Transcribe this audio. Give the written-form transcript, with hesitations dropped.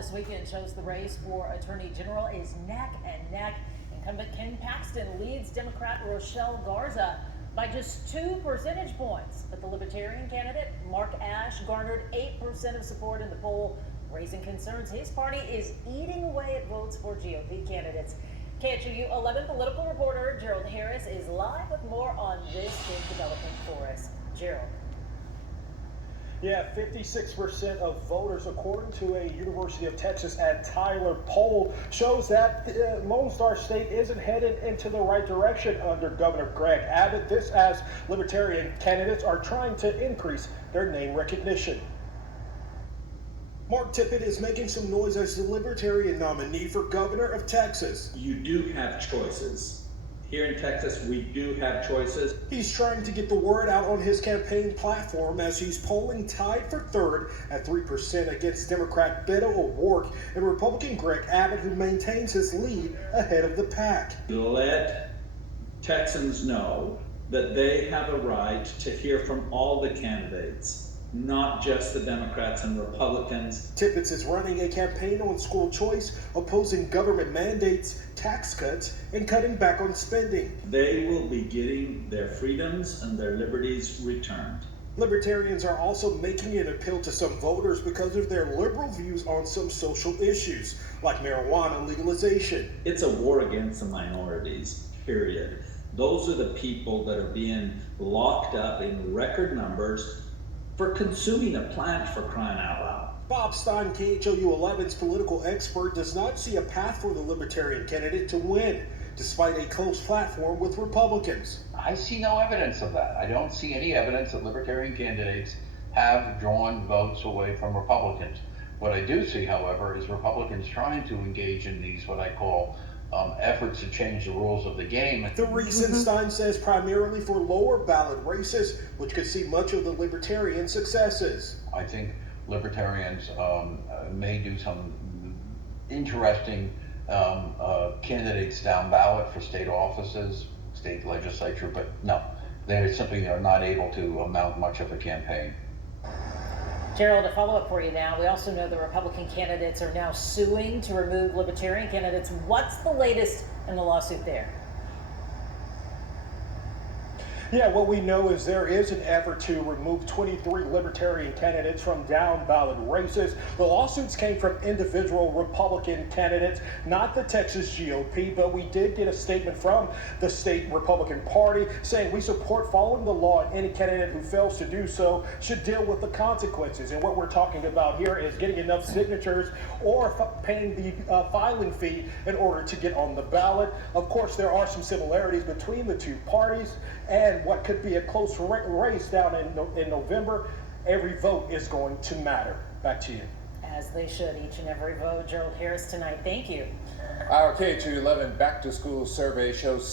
this weekend shows the race for Attorney General is neck and neck. Incumbent Ken Paxton leads Democrat Rochelle Garza by just 2 percentage points. But the Libertarian candidate, Mark Ashe, garnered 8% of support in the poll, raising concerns his party is eating away at votes for GOP candidates. KHOU 11 political reporter Gerald Harris is live with more on this big development for us. Gerald. Yeah, 56% of voters, according to a University of Texas at Tyler poll, shows that Lone Star State isn't headed into the right direction under Governor Greg Abbott. This as Libertarian candidates are trying to increase their name recognition. Mark Tippett is making some noise as the Libertarian nominee for governor of Texas. You do have choices. Here in Texas, we do have choices. He's trying to get the word out on his campaign platform as he's polling tied for third at 3% against Democrat Beto O'Rourke and Republican Greg Abbott, who maintains his lead ahead of the pack. Let Texans know that they have a right to hear from all the candidates, not just the Democrats and Republicans. Tippett is running a campaign on school choice, opposing government mandates, tax cuts, and cutting back on spending. They will be getting their freedoms and their liberties returned. Libertarians are also making an appeal to some voters because of their liberal views on some social issues, like marijuana legalization. It's a war against the minorities, period. Those are the people that are being locked up in record numbers for consuming a plant, for crying out loud. Bob Stein, KHOU 11's political expert, does not see a path for the Libertarian candidate to win, despite a close platform with Republicans. I see no evidence of that. I don't see any evidence that Libertarian candidates have drawn votes away from Republicans. What I do see, however, is Republicans trying to engage in these, what I call, efforts to change the rules of the game. The reason, Stein says, primarily for lower ballot races, which could see much of the Libertarian successes. I think Libertarians may do some interesting candidates down ballot for state offices, state legislature, but no, they simply are not able to mount much of a campaign. Gerald, a follow-up for you now. We also know the Republican candidates are now suing to remove Libertarian candidates. What's the latest in the lawsuit there? Yeah, what we know is there is an effort to remove 23 Libertarian candidates from down ballot races. The lawsuits came from individual Republican candidates, not the Texas GOP, but we did get a statement from the state Republican Party saying we support following the law and any candidate who fails to do so should deal with the consequences. And what we're talking about here is getting enough signatures or paying the filing fee in order to get on the ballot. Of course, there are some similarities between the two parties, and what could be a close race down in November. Every vote is going to matter. Back to you. As they should, each and every vote. Gerald Harris tonight, thank you. Our KHOU 11 back to school survey shows